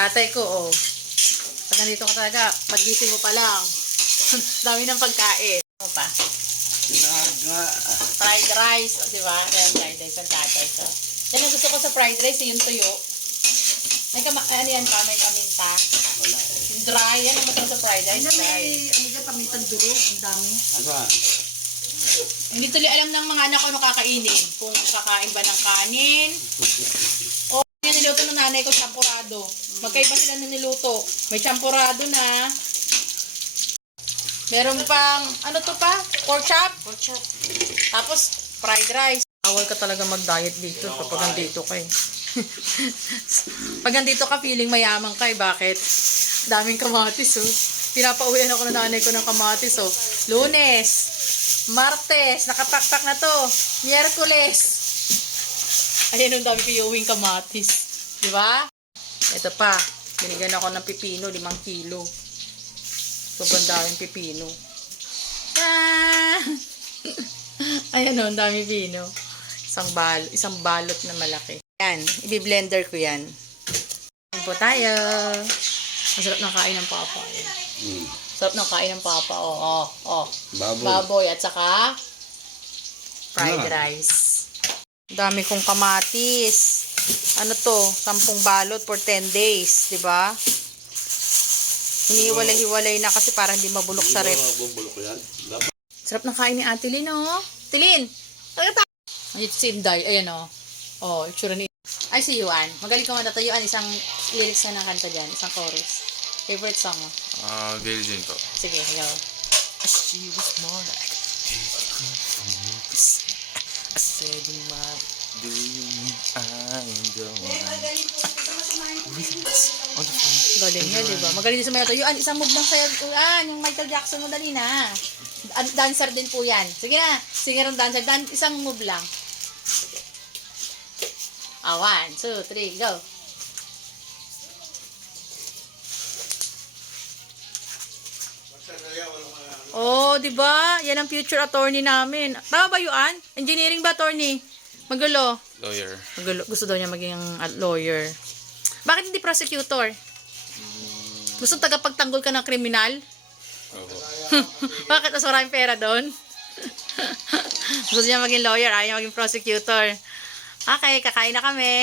Tatay ko, oh. Pag nandito ka talaga, pagising mo pa lang. Dami ng pagkain. Ano pa? Sinaga. Fried rice, o diba? Kaya fried rice ang tatay ko. Yan ang gusto ko sa fried rice, yung tuyo. Ano yan pa? May paminta. Wala eh. Yung dry, yan ang masarap sa fried rice. Ano Dry. may, ano dyan, pamintang durog, ang dami. Asan? Hindi tuloy alam ng mga anak ko ano kakainin. Kung kakain ba ng kanin. O yan niluto ng nanay ko, champurado. Magkaiba sila na niluto. May champurado na. Meron pang, ano to pa? Pork chop? Pork chop. Tapos, fried rice. Awal ka talaga mag-diet dito kapag andito ka eh. Pag andito ka, feeling mayaman ka eh. Bakit? Daming kamatis oh. Pinapauwian ako ng nanay ko ng kamatis oh. Lunes, Martes, nakapakpak na to. Miyerkules. Ayan ang dami ko yung kamatis. Diba? Ito pa. Binigyan ako ng pipino, 5 kilo. Sobrang daming pipino. Ah! Ayan o, ang daming pipino. Isang balot na malaki. Yan, i-blender ko yan. Yan po tayo. Ang sarap ng kain ng papa. Sarap ng kain ng papa. Oh. Baboy. Baboy at saka fried rice. Ang dami kong kamatis. Ano to? 10 balot for 10 days. Diba? Hinihiwalay-hiwalay na kasi para hindi mabulok sa rep. Bubulok yan. Sarap ng kain ni Ate Lynn, oh. Ate Lynn! Dito si Inday. Ayan, oh. Oh, itsura ni... Ay, si Yuan. Magaling ka matatayuan. Isang lyrics na ng kanta dyan. Isang chorus. Favorite song, oh. Virgin po. Sige, hello. She was more like I said, "What do you mean I'm the one?" Galing niya, di ba? Magaling din sa mga tayuan. Isang move lang sa'yo. Yung Michael Jackson mo, dali na. Dancer din po yan. Sige na. Singer ng dancer. Isang move lang. 1, 2, 3, go. Oh, di ba? Yan ang future attorney namin. Tama ba yun? Engineering ba attorney? Magulo. Lawyer. Magulo. Gusto daw niya maging lawyer. Bakit hindi prosecutor? Gusto tagapagtanggol ka ng kriminal? Opo. Bakit mas maraming pera doon? Gusto niya maging lawyer, ayaw maging prosecutor. Okay, kakain na kami.